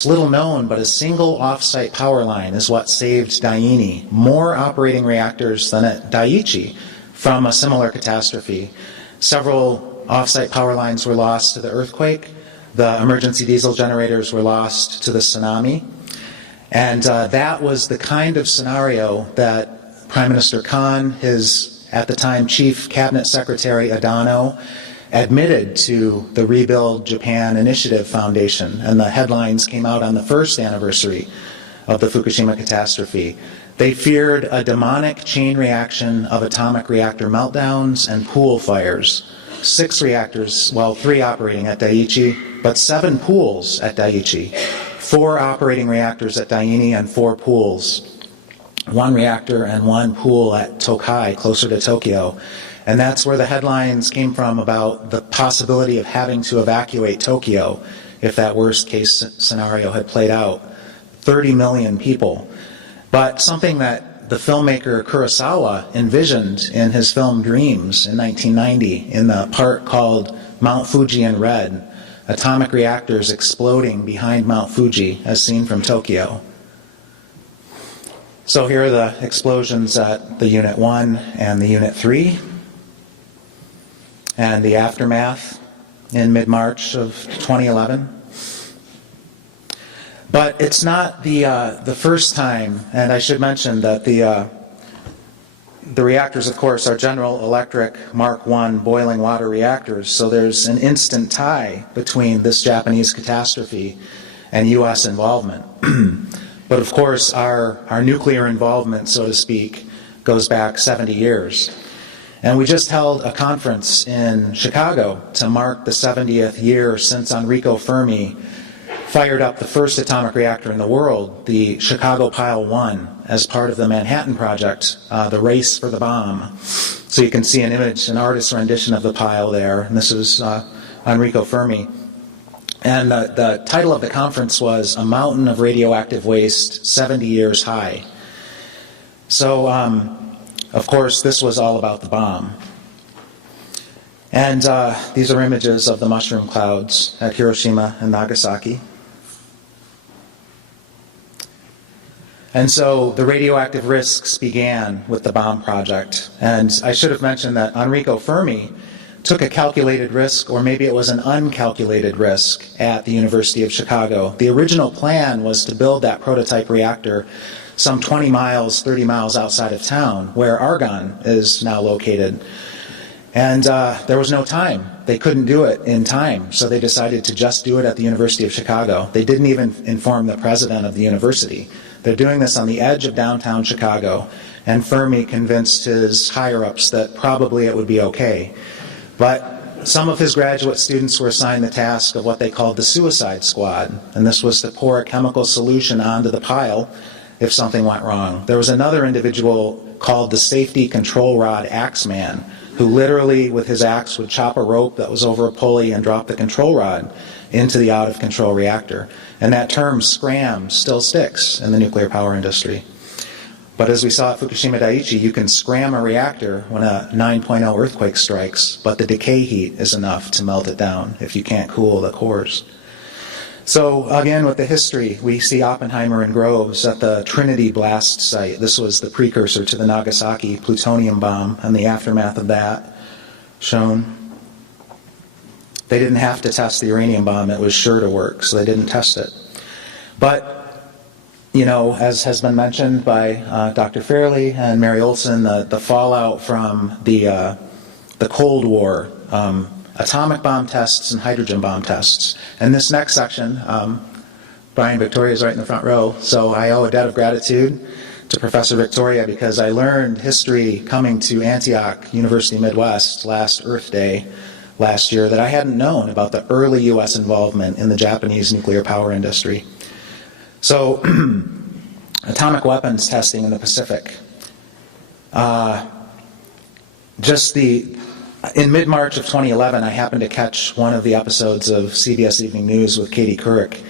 It's little known, but a single off-site power line is what saved Daini more operating reactors than at Daiichi from a similar catastrophe. Several off-site power lines were lost to the earthquake. The emergency diesel generators were lost to the tsunami. And that was the kind of scenario that Prime Minister Khan, his, at the time, Chief Cabinet Secretary Adano, admitted to the Rebuild Japan Initiative Foundation, and the headlines came out on the first anniversary of the Fukushima catastrophe. They feared a demonic chain reaction of atomic reactor meltdowns and pool fires. 6 reactors, well, 3 operating at Daiichi, but 7 pools at Daiichi. 4 operating reactors at Daini and 4 pools. 1 reactor and 1 pool at Tokai, closer to Tokyo. And that's where the headlines came from about the possibility of having to evacuate Tokyo if that worst case scenario had played out. 30 million people. But something that the filmmaker Kurosawa envisioned in his film Dreams in 1990 in the part called Mount Fuji in Red, atomic reactors exploding behind Mount Fuji as seen from Tokyo. So here are the explosions at the Unit 1 and the Unit 3. And the aftermath in mid-March of 2011. But it's not the first time, and I should mention that the reactors, of course, are General Electric Mark I boiling water reactors, so there's an instant tie between this Japanese catastrophe and U.S. involvement. But of course, our nuclear involvement, so to speak, goes back 70 years. And we just held a conference in Chicago to mark the 70th year since Enrico Fermi fired up the first atomic reactor in the world, the Chicago Pile 1, as part of the Manhattan Project, the race for the bomb. So you can see an image, an artist's rendition of the pile there, and this is Enrico Fermi. And the title of the conference was A Mountain of Radioactive Waste 70 Years High. So, of course, this was all about the bomb. And these are images of the mushroom clouds at Hiroshima and Nagasaki. And so the radioactive risks began with the bomb project. And I should have mentioned that Enrico Fermi took a calculated risk, or maybe it was an uncalculated risk, at the University of Chicago. The original plan was to build that prototype reactor some 20 miles, 30 miles outside of town, where Argonne is now located. And there was no time. They couldn't do it in time, so they decided to just do it at the University of Chicago. They didn't even inform the president of the university. They're doing this on the edge of downtown Chicago, and Fermi convinced his higher-ups that probably it would be okay. But some of his graduate students were assigned the task of what they called the suicide squad, and this was to pour a chemical solution onto the pile if something went wrong. There was another individual called the safety control rod axeman, who literally with his axe would chop a rope that was over a pulley and drop the control rod into the out-of-control reactor. And that term, scram, still sticks in the nuclear power industry. But as we saw at Fukushima Daiichi, you can scram a reactor when a 9.0 earthquake strikes, but the decay heat is enough to melt it down if you can't cool the cores. So again, with the history, we see Oppenheimer and Groves at the Trinity blast site. This was the precursor to the Nagasaki plutonium bomb and the aftermath of that shown. They didn't have to test the uranium bomb. It was sure to work, so they didn't test it. But, you know, as has been mentioned by Dr. Fairley and Mary Olson, the fallout from the Cold War, atomic bomb tests and hydrogen bomb tests. And this next section, Brian Victoria is right in the front row, so I owe a debt of gratitude to Professor Victoria because I learned history coming to Antioch University Midwest last Earth Day last year that I hadn't known about the early U.S. involvement in the Japanese nuclear power industry. So, atomic weapons testing in the Pacific. In mid-March of 2011, I happened to catch one of the episodes of CBS Evening News with Katie Couric,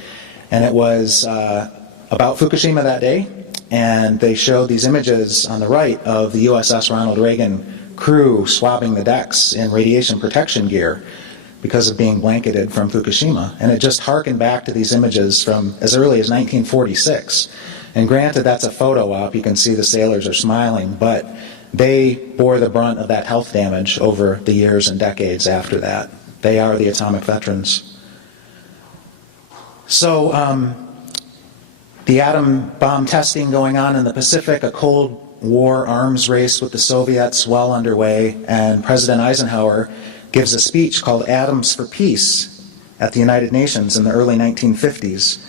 and it was about Fukushima that day, and they showed these images on the right of the USS Ronald Reagan crew swabbing the decks in radiation protection gear. because of being blanketed from Fukushima. And it just harkened back to these images from as early as 1946. And granted, that's a photo op. You can see the sailors are smiling, but they bore the brunt of that health damage over the years and decades after that. They are the atomic veterans. So the atom bomb testing going on in the Pacific, a Cold War arms race with the Soviets well underway, and President Eisenhower gives a speech called Atoms for Peace at the United Nations in the early 1950s.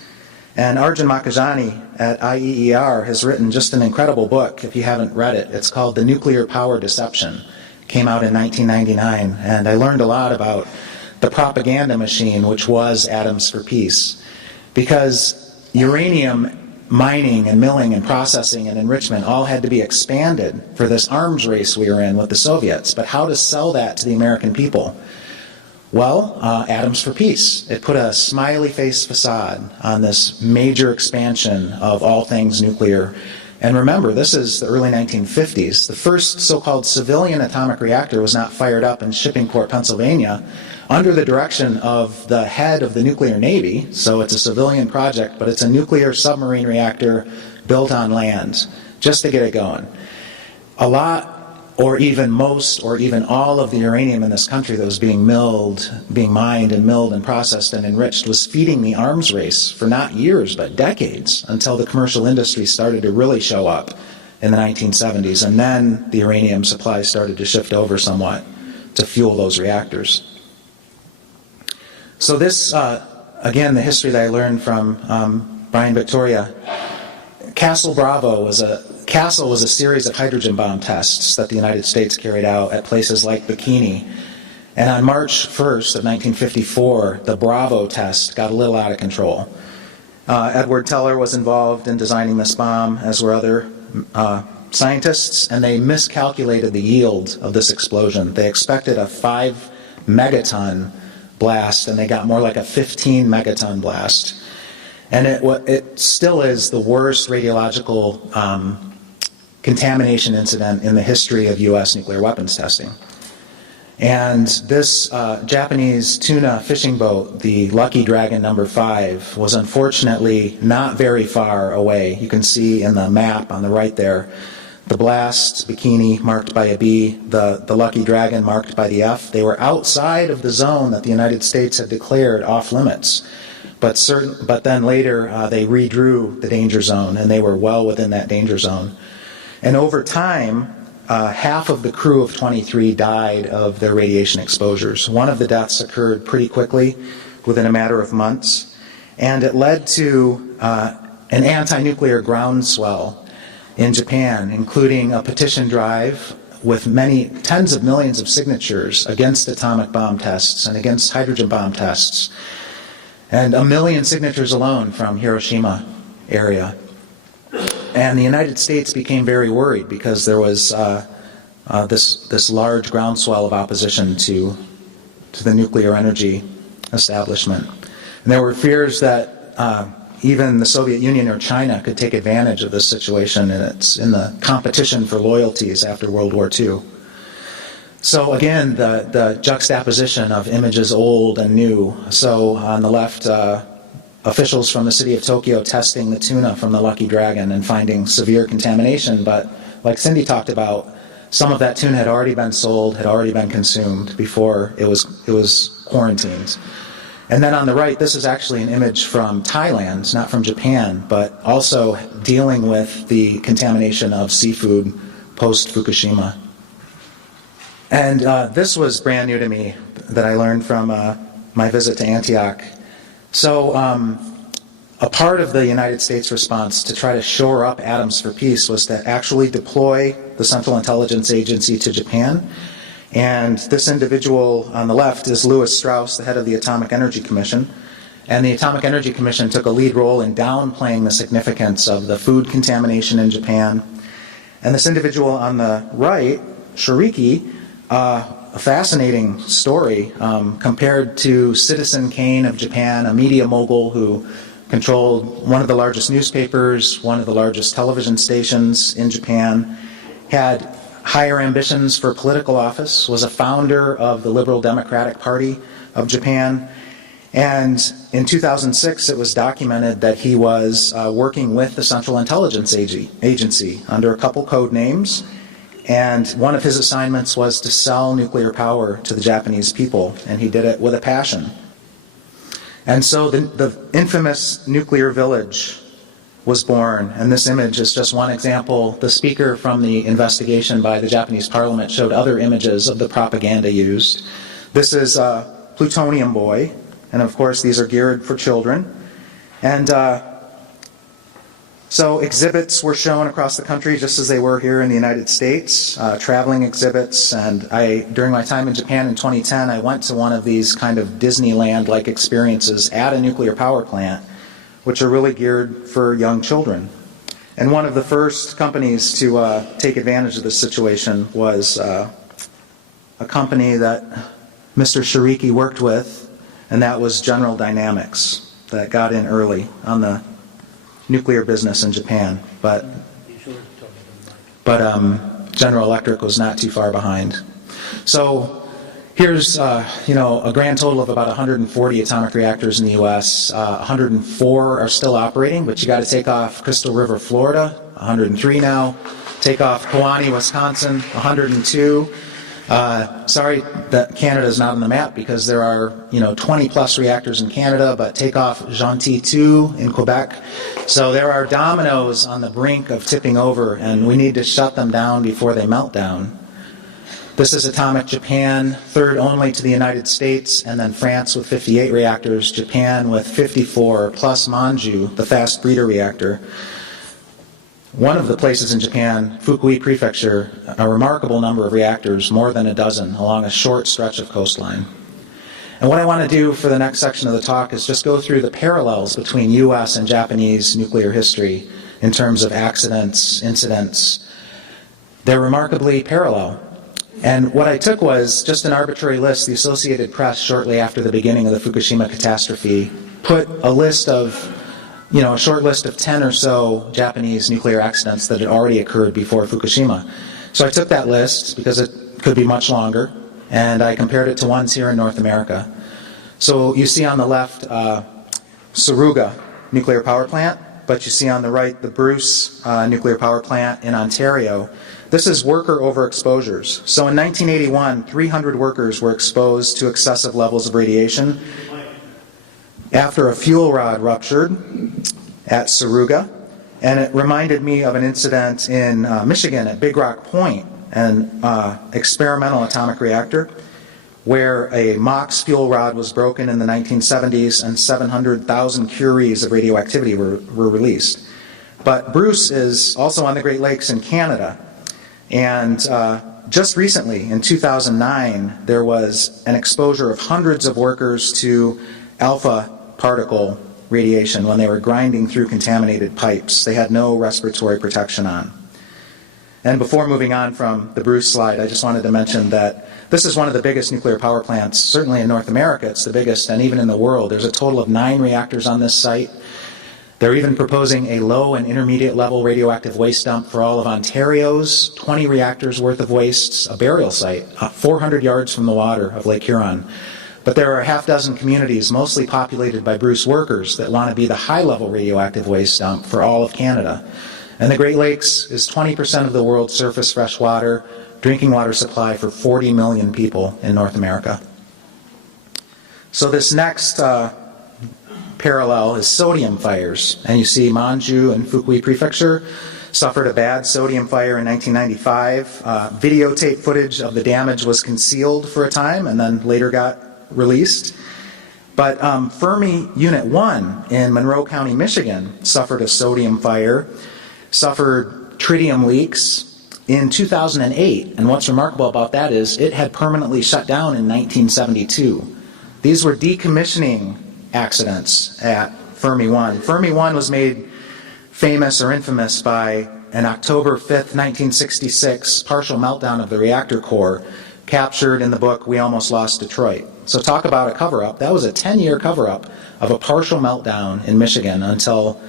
And Arjun Makhijani at IEER has written just an incredible book, if you haven't read it. It's called The Nuclear Power Deception. Came out in 1999, and I learned a lot about the propaganda machine, which was Atoms for Peace. Because uranium mining and milling and processing and enrichment all had to be expanded for this arms race we were in with the Soviets. But how to sell that to the American people? Well, Atoms for Peace. It put a smiley face facade on this major expansion of all things nuclear. And remember, this is the early 1950s. The first so-called civilian atomic reactor was not fired up in Shippingport, Pennsylvania, under the direction of the head of the nuclear navy. So it's a civilian project, but it's a nuclear submarine reactor built on land, just to get it going. A lot, or even most, or even all of the uranium in this country that was being mined and milled and processed and enriched was feeding the arms race for not years, but decades, until the commercial industry started to really show up in the 1970s. And then the uranium supply started to shift over somewhat to fuel those reactors. So this, again, the history that I learned from Brian Victoria. Castle Bravo was a series of hydrogen bomb tests that the United States carried out at places like Bikini. And on March 1st of 1954, the Bravo test got a little out of control. Edward Teller was involved in designing this bomb, as were other scientists, and they miscalculated the yield of this explosion. They expected a 5 megaton blast, and they got more like a 15 megaton blast. And it still is the worst radiological contamination incident in the history of U.S. nuclear weapons testing. And this Japanese tuna fishing boat, the Lucky Dragon No. 5, was unfortunately not very far away. You can see in the map on the right there, the blast, Bikini marked by a B, the Lucky Dragon marked by the F. They were outside of the zone that the United States had declared off limits. But then later they redrew the danger zone, and they were well within that danger zone. And over time, half of the crew of 23 died of their radiation exposures. One of the deaths occurred pretty quickly, within a matter of months, and it led to an anti-nuclear groundswell in Japan, including a petition drive with many tens of millions of signatures against atomic bomb tests and against hydrogen bomb tests, and 1 million signatures alone from Hiroshima area. And the United States became very worried because there was this large groundswell of opposition to the nuclear energy establishment. And there were fears that even the Soviet Union or China could take advantage of this situation, and it's in the competition for loyalties after World War II. So again, the juxtaposition of images old and new. So on the left, officials from the city of Tokyo testing the tuna from the Lucky Dragon and finding severe contamination, but like Cindy talked about, some of that tuna had already been sold, had already been consumed before it was quarantined. And then on the right, this is actually an image from Thailand, not from Japan, but also dealing with the contamination of seafood post-Fukushima. And this was brand new to me that I learned from my visit to Antioch. So a part of the United States response to try to shore up Atoms for Peace was to actually deploy the Central Intelligence Agency to Japan. And this individual on the left is Lewis Strauss, the head of the Atomic Energy Commission. And the Atomic Energy Commission took a lead role in downplaying the significance of the food contamination in Japan. And this individual on the right, Shiriki, a fascinating story compared to Citizen Kane of Japan, a media mogul who controlled one of the largest newspapers, one of the largest television stations in Japan, had higher ambitions for political office, was a founder of the Liberal Democratic Party, of Japan. And in 2006, it was documented that he was working with the Central Intelligence Agency under a couple code names. And one of his assignments was to sell nuclear power to the Japanese people, and he did it with a passion. And so the infamous nuclear village was born, and this image is just one example. The speaker from the investigation by the Japanese parliament showed other images of the propaganda used. This is Plutonium Boy, and of course these are geared for children. And so exhibits were shown across the country just as they were here in the United States, traveling exhibits. And during my time in Japan in 2010, I went to one of these kind of Disneyland-like experiences at a nuclear power plant, which are really geared for young children. And one of the first companies to take advantage of this situation was a company that Mr. Shiriki worked with, and that was General Dynamics, that got in early on the nuclear business in Japan, but General Electric was not too far behind. So here's a grand total of about 140 atomic reactors in the U.S. 104 are still operating, but you got to take off Crystal River, Florida, 103 now. Take off Kewaunee, Wisconsin, 102. Sorry that Canada is not on the map because there are 20 plus reactors in Canada, but take off Gentil 2 in Quebec. So there are dominoes on the brink of tipping over, and we need to shut them down before they melt down. This is atomic Japan, third only to the United States, and then France with 58 reactors, Japan with 54, plus Manju, the fast breeder reactor. One of the places in Japan, Fukui Prefecture, a remarkable number of reactors, more than a dozen, along a short stretch of coastline. And what I want to do for the next section of the talk is just go through the parallels between U.S. and Japanese nuclear history in terms of accidents, incidents. They're remarkably parallel. And what I took was just an arbitrary list. The Associated Press, shortly after the beginning of the Fukushima catastrophe, put a list of a short list of 10 or so Japanese nuclear accidents that had already occurred before Fukushima. So I took that list, because it could be much longer, and I compared it to ones here in North America. So you see on the left, Suruga nuclear power plant, but you see on the right, the Bruce nuclear power plant in Ontario. This is worker overexposures. So in 1981, 300 workers were exposed to excessive levels of radiation after a fuel rod ruptured at Suruga. And it reminded me of an incident in Michigan at Big Rock Point, an experimental atomic reactor, where a MOX fuel rod was broken in the 1970s and 700,000 curies of radioactivity were released. But Bruce is also on the Great Lakes in Canada. And just recently, in 2009, there was an exposure of hundreds of workers to alpha particle radiation when they were grinding through contaminated pipes. They had no respiratory protection on. And before moving on from the Bruce slide, I just wanted to mention that this is one of the biggest nuclear power plants, certainly in North America. It's the biggest, and even in the world. There's a total of 9 reactors on this site. They're even proposing a low and intermediate level radioactive waste dump for all of Ontario's 20 reactors worth of wastes, a burial site, 400 yards from the water of Lake Huron. But there are a half dozen communities, mostly populated by Bruce workers, that want to be the high-level radioactive waste dump for all of Canada. And the Great Lakes is 20% of the world's surface freshwater drinking water supply for 40 million people in North America. So this next parallel is sodium fires. And you see Manju and Fukui Prefecture suffered a bad sodium fire in 1995. Videotape footage of the damage was concealed for a time and then later got released. But Fermi Unit 1 in Monroe County, Michigan suffered a sodium fire, suffered tritium leaks in 2008. And what's remarkable about that is it had permanently shut down in 1972. These were decommissioning accidents at Fermi 1. Fermi 1 was made famous or infamous by an October 5th, 1966 partial meltdown of the reactor core, captured in the book We Almost Lost Detroit. So talk about a cover-up. That was a 10-year cover-up of a partial meltdown in Michigan until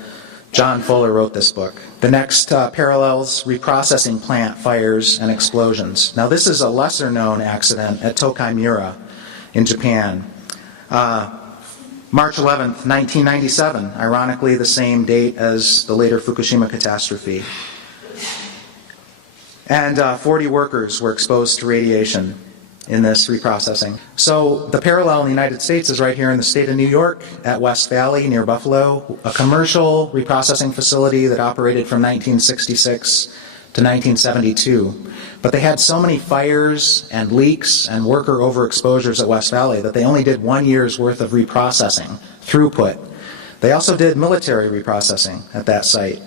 John Fuller wrote this book. The next parallels reprocessing plant fires and explosions. Now this is a lesser-known accident at Tokai Mura in Japan. March 11th, 1997, ironically the same date as the later Fukushima catastrophe. And 40 workers were exposed to radiation in this reprocessing. So the parallel in the United States is right here in the state of New York at West Valley near Buffalo, a commercial reprocessing facility that operated from 1966 to 1972. But they had so many fires and leaks and worker overexposures at West Valley that they only did 1 year's worth of reprocessing throughput. They also did military reprocessing at that site.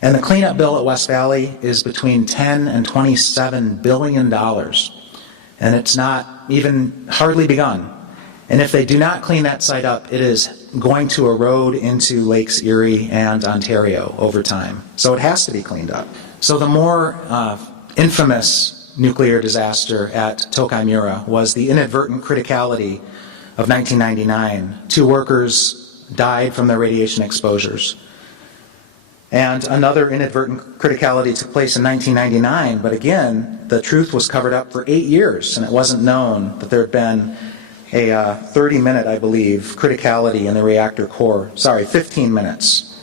And the cleanup bill at West Valley is between $10 and $27 billion. And it's not even hardly begun. And if they do not clean that site up, it is going to erode into Lakes Erie and Ontario over time. So it has to be cleaned up. So the more infamous nuclear disaster at Tokai Mura was the inadvertent criticality of 1999. 2 workers died from their radiation exposures. And another inadvertent criticality took place in 1999, but again, the truth was covered up for 8 years, and it wasn't known that there had been a 30-minute, I believe, criticality in the reactor core. 15 minutes.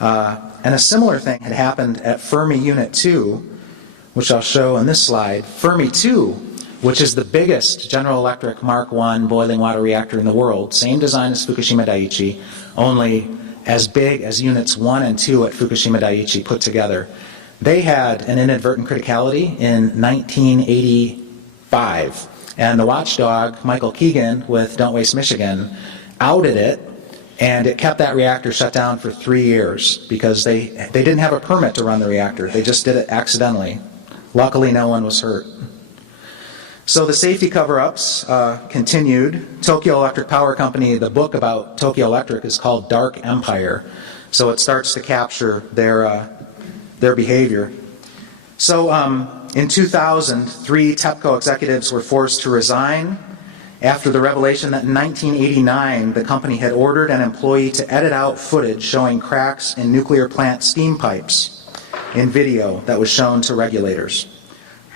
And a similar thing had happened at Fermi Unit 2, which I'll show on this slide. Fermi 2, which is the biggest General Electric Mark I boiling water reactor in the world, same design as Fukushima Daiichi, only as big as Units 1 and 2 at Fukushima Daiichi put together. They had an inadvertent criticality in 1985, and the watchdog, Michael Keegan with Don't Waste Michigan, outed it, and it kept that reactor shut down for 3 years because they didn't have a permit to run the reactor. They just did it accidentally. Luckily, no one was hurt. So the safety cover-ups continued. Tokyo Electric Power Company, the book about Tokyo Electric is called Dark Empire. So it starts to capture their behavior. So in 2000, 3 TEPCO executives were forced to resign after the revelation that in 1989, the company had ordered an employee to edit out footage showing cracks in nuclear plant steam pipes in video that was shown to regulators.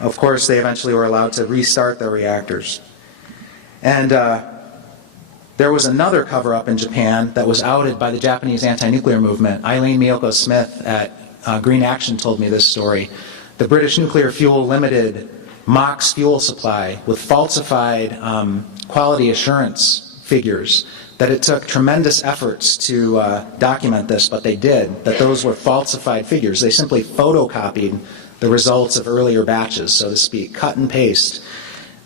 Of course, they eventually were allowed to restart their reactors. And there was another cover-up in Japan that was outed by the Japanese anti-nuclear movement. Eileen Miyoko Smith at Green Action told me this story. The British Nuclear Fuel Limited mocks fuel supply with falsified quality assurance figures, that it took tremendous efforts to document this, but they did, that those were falsified figures. They simply photocopied the results of earlier batches, so to speak, cut and paste,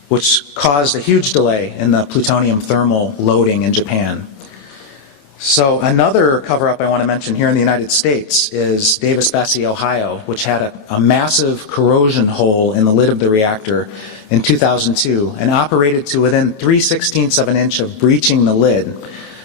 which caused a huge delay in the plutonium thermal loading in Japan. So another cover-up I want to mention here in the United States is Davis-Besse, Ohio, which had a massive corrosion hole in the lid of the reactor in 2002 and operated to within 3/16 of an inch of breaching the lid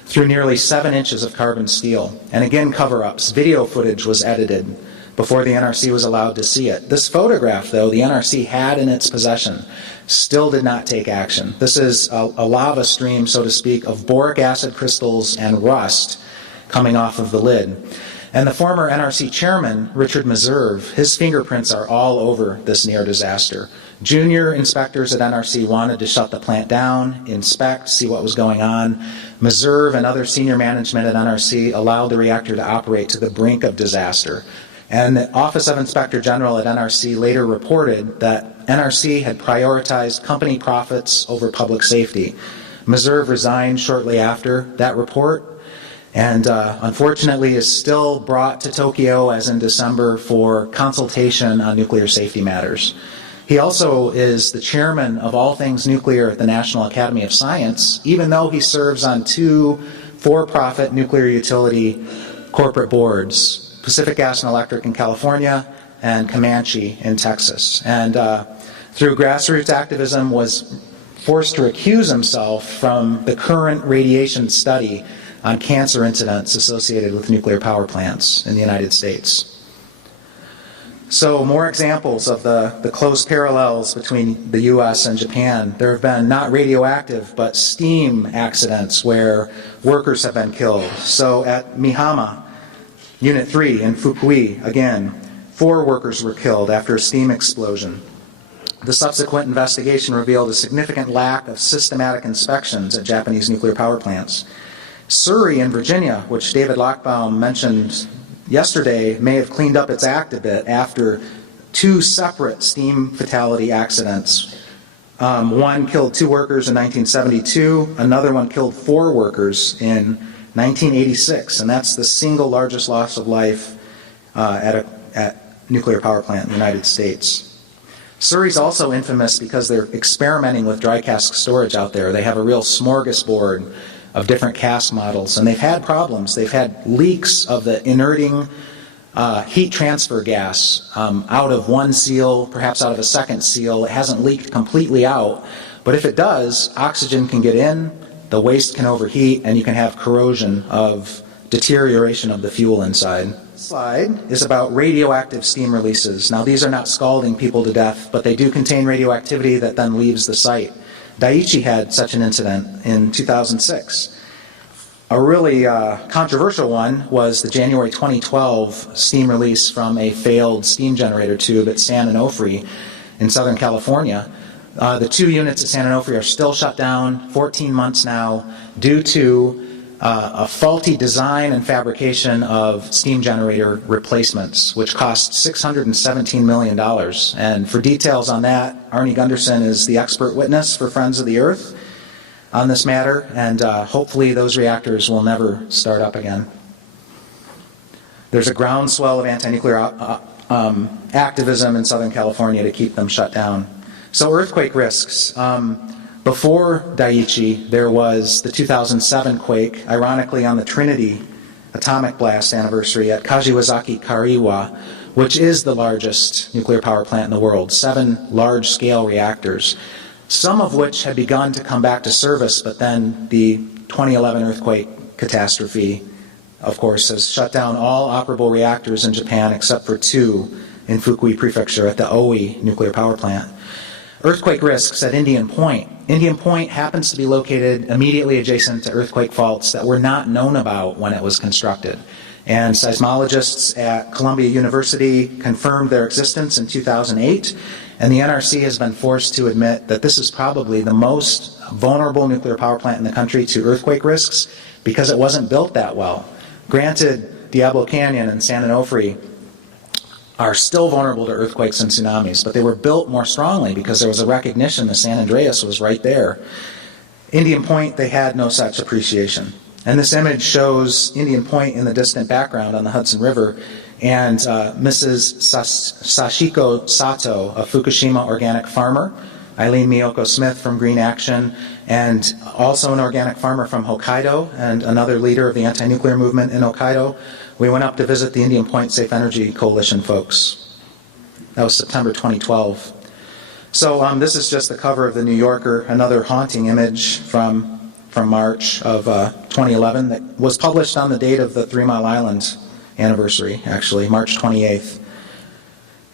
through nearly 7 inches of carbon steel. And again, cover-ups. Video footage was edited before the NRC was allowed to see it. This photograph, though, the NRC had in its possession, still did not take action. This is a lava stream, so to speak, of boric acid crystals and rust coming off of the lid. And the former NRC chairman, Richard Meserve, his fingerprints are all over this near disaster. Junior inspectors at NRC wanted to shut the plant down, inspect, see what was going on. Meserve and other senior management at NRC allowed the reactor to operate to the brink of disaster. And the Office of Inspector General at NRC later reported that NRC had prioritized company profits over public safety. Meserve resigned shortly after that report, and unfortunately is still brought to Tokyo, as in December, for consultation on nuclear safety matters. He also is the chairman of all things nuclear at the National Academy of Science, even though he serves on 2 for-profit nuclear utility corporate boards, Pacific Gas and Electric in California and Comanche in Texas. And through grassroots activism was forced to recuse himself from the current radiation study on cancer incidents associated with nuclear power plants in the United States. So more examples of the close parallels between the U.S. and Japan. There have been not radioactive, but steam accidents where workers have been killed. So at Mihama, Unit 3 in Fukui, again, 4 workers were killed after a steam explosion. The subsequent investigation revealed a significant lack of systematic inspections at Japanese nuclear power plants. Surrey in Virginia, which David Lochbaum mentioned yesterday, may have cleaned up its act a bit after 2 separate steam fatality accidents. One killed 2 workers in 1972, another one killed 4 workers in 1986, and that's the single largest loss of life at nuclear power plant in the United States. Surrey's also infamous because they're experimenting with dry cask storage out there. They have a real smorgasbord of different cask models, and they've had problems. They've had leaks of the inerting heat transfer gas out of one seal, perhaps out of a second seal. It hasn't leaked completely out, but if it does, oxygen can get in, the waste can overheat, and you can have corrosion of deterioration of the fuel inside. This slide is about radioactive steam releases. Now, these are not scalding people to death, but they do contain radioactivity that then leaves the site. Daiichi had such an incident in 2006. A really controversial one was the January 2012 steam release from a failed steam generator tube at San Onofre in Southern California. The 2 units at San Onofre are still shut down, 14 months now, due to a faulty design and fabrication of steam generator replacements, which cost $617 million. And for details on that, Arnie Gunderson is the expert witness for Friends of the Earth on this matter, and hopefully those reactors will never start up again. There's a groundswell of anti-nuclear activism in Southern California to keep them shut down. So earthquake risks. Before Daiichi, there was the 2007 quake, ironically on the Trinity atomic blast anniversary at Kashiwazaki Kariwa, which is the largest nuclear power plant in the world, 7 large-scale reactors, some of which had begun to come back to service, but then the 2011 earthquake catastrophe, of course, has shut down all operable reactors in Japan except for 2 in Fukui Prefecture at the Oi nuclear power plant. Earthquake risks at Indian Point. Indian Point happens to be located immediately adjacent to earthquake faults that were not known about when it was constructed. And seismologists at Columbia University confirmed their existence in 2008, and the NRC has been forced to admit that this is probably the most vulnerable nuclear power plant in the country to earthquake risks because it wasn't built that well. Granted, Diablo Canyon and San Onofre are still vulnerable to earthquakes and tsunamis, but they were built more strongly because there was a recognition that San Andreas was right there. Indian Point, they had no such appreciation. And this image shows Indian Point in the distant background on the Hudson River, and Mrs. Sashiko Sato, a Fukushima organic farmer, Eileen Miyoko Smith from Green Action, and also an organic farmer from Hokkaido and another leader of the anti-nuclear movement in Hokkaido. We went up to visit the Indian Point Safe Energy Coalition folks. That was September 2012. So this is just the cover of the New Yorker, another haunting image from March of 2011 that was published on the date of the 3 Mile Island anniversary, actually, March 28th.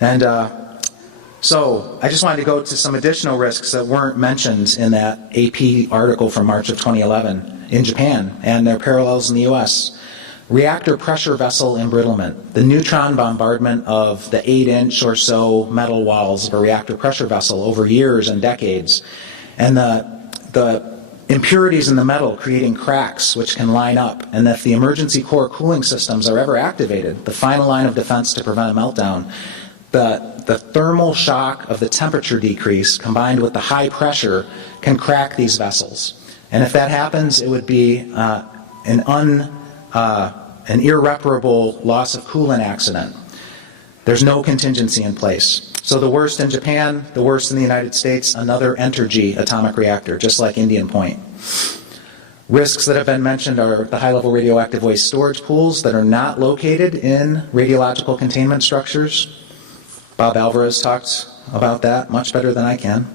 And so I just wanted to go to some additional risks that weren't mentioned in that AP article from March of 2011 in Japan and their parallels in the US. Reactor pressure vessel embrittlement, the neutron bombardment of the 8-inch or so metal walls of a reactor pressure vessel over years and decades, and the impurities in the metal creating cracks which can line up, and if the emergency core cooling systems are ever activated, the final line of defense to prevent a meltdown, the thermal shock of the temperature decrease combined with the high pressure can crack these vessels. And if that happens, it would be an irreparable loss of coolant accident. There's no contingency in place. So the worst in Japan, the worst in the United States, another Entergy atomic reactor, just like Indian Point. Risks that have been mentioned are the high-level radioactive waste storage pools that are not located in radiological containment structures. Bob Alvarez talked about that much better than I can.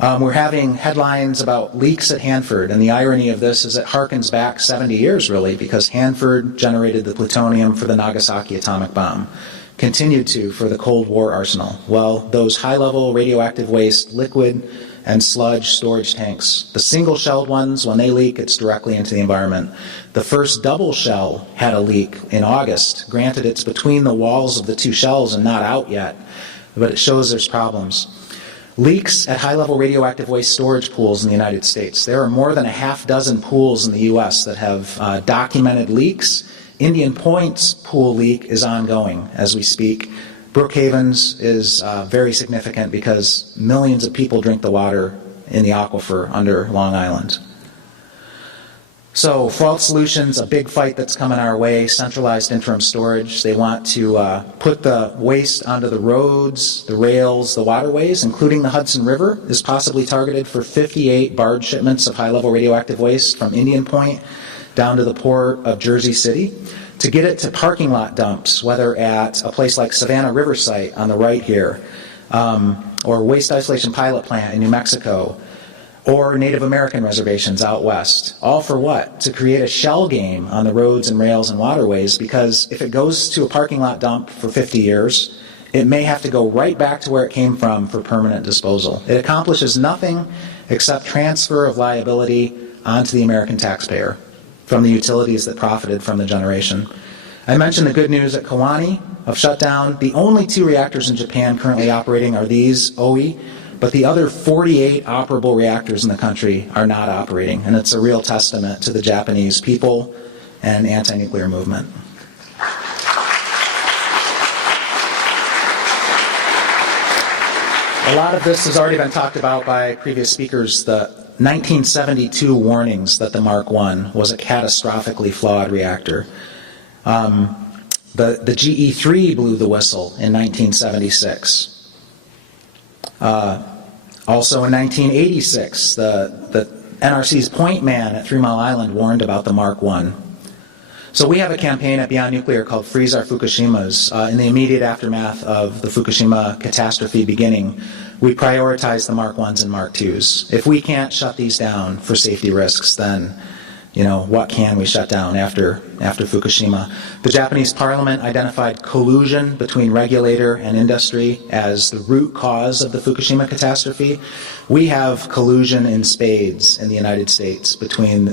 We're having headlines about leaks at Hanford, and the irony of this is it harkens back 70 years, really, because Hanford generated the plutonium for the Nagasaki atomic bomb, continued to for the Cold War arsenal. Well, those high-level radioactive waste, liquid and sludge storage tanks, the single-shelled ones, when they leak, it's directly into the environment. The first double shell had a leak in August. Granted, it's between the walls of the 2 shells and not out yet, but it shows there's problems. Leaks at high-level radioactive waste storage pools in the United States. There are more than a half dozen pools in the U.S. that have documented leaks. Indian Point's pool leak is ongoing as we speak. Brookhaven's is very significant because millions of people drink the water in the aquifer under Long Island. So, Fault Solutions, a big fight that's coming our way, centralized interim storage. They want to put the waste onto the roads, the rails, the waterways, including the Hudson River, is possibly targeted for 58 barge shipments of high-level radioactive waste from Indian Point down to the port of Jersey City, to get it to parking lot dumps, whether at a place like Savannah River Site on the right here, or Waste Isolation Pilot Plant in New Mexico, or Native American reservations out west. All for what? To create a shell game on the roads and rails and waterways, because if it goes to a parking lot dump for 50 years, it may have to go right back to where it came from for permanent disposal. It accomplishes nothing except transfer of liability onto the American taxpayer from the utilities that profited from the generation. I mentioned the good news at Kewaunee of shutdown. The only 2 reactors in Japan currently operating are these, OE, but the other 48 operable reactors in the country are not operating, and it's a real testament to the Japanese people and anti-nuclear movement. A lot of this has already been talked about by previous speakers. The 1972 warnings that the Mark I was a catastrophically flawed reactor. The GE3 blew the whistle in 1976. Also in 1986, the NRC's point man at 3 Mile Island warned about the Mark I. So we have a campaign at Beyond Nuclear called Freeze Our Fukushimas. In the immediate aftermath of the Fukushima catastrophe beginning, we prioritize the Mark I's and Mark II's. If we can't shut these down for safety risks, then what can we shut down after Fukushima? The Japanese parliament identified collusion between regulator and industry as the root cause of the Fukushima catastrophe. We have collusion in spades in the United States between